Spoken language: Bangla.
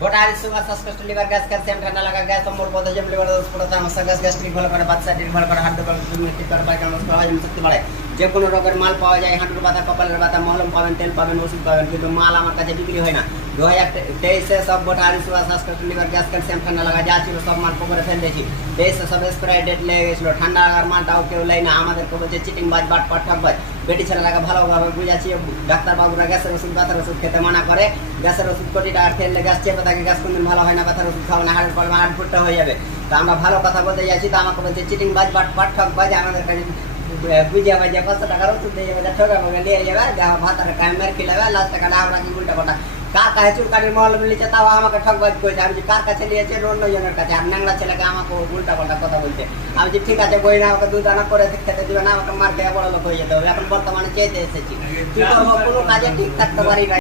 গোটা সুগার শ্বাসকষ্ট লিভার গ্যাস ক্যালসিয়াম ঠান্ডা লাগা গ্যাস অম্বল বদহজম লিভার স্ফুটতা আমসা গ্যাস গ্যাস্ট্রিক ভালো করে বাচ্চা ভালো করে হাড় দুর্বল ঠিক করে পায়খানা হজম শক্তি বাড়ে যে কোনো রোগের মাল পাওয়া যায় হাঁটুর ব্যথা কপালের ব্যথা মলম পাবেন তেল পাবেন ওষুধ পাবেন কিন্তু মাল আমার কাছে বিক্রি হয় না 2023-এ সব গোটা সুগার শ্বাসকষ্ট লিভার গ্যাস ক্যালসিয়াম ঠান্ডা লাগা যা ছিল সব মাল পুকুরে ফেলে দিয়েছি 23-এ সব এক্সপায়ারি ডেট লেগে গেছিল ঠান্ডা লাগার মালটাও কেউ লেয় না আমাদেরকে বলছে চিটিং বাজ বাট পাট ঠকবাজ বেটি ছেলেটাকে ভালোভাবে বুঝাচ্ছি ডাক্তারবাবুরা গ্যাসের ওষুধ ব্যথার ওষুধ খেতে মানা করে গ্যাসের ওষুধ কোটি টাকা খেলে গ্যাস চেপে থাকে গ্যাস কোনদিন ভালো হয় না ব্যথার ওষুধ খাওয়া না হাড়ের পড়বে হাড় ফুটতে হয়ে যাবে তো আমরা ভালো কথা বলতে যাচ্ছি তো আমাকে বলছে চিটিং বাজ বাট পাট ঠকবাজ আমাদের কাছে বুঝে বাজে 500 টাকার ওষুধ দিয়ে যাবে ঠকাবে নিয়ে যাবে ভাতার কায় মেরে খেলাবে লাস্ট টাকা আমরা কি উল্টা কথা কার কাছে চুলকানির মহল মিলেছে তাও আমাকে ঠকবাজ করেছে আমি কার কাছে নিয়েছে অন্য জনের কাছে আর ন্যাংরা ছেলেকে আমাকে উল্টা পাল্টা কথা বলছে আমি যে ঠিক আছে বই না আমাকে দুধ আনা করে খেতে দিবে না আমাকে মার খেয়ে বড় লোক হয়ে যেতে হবে এখন বর্তমানে চেয়েতে এসেছি কি করবো কোনো কাজে ঠিক থাকতে পারি না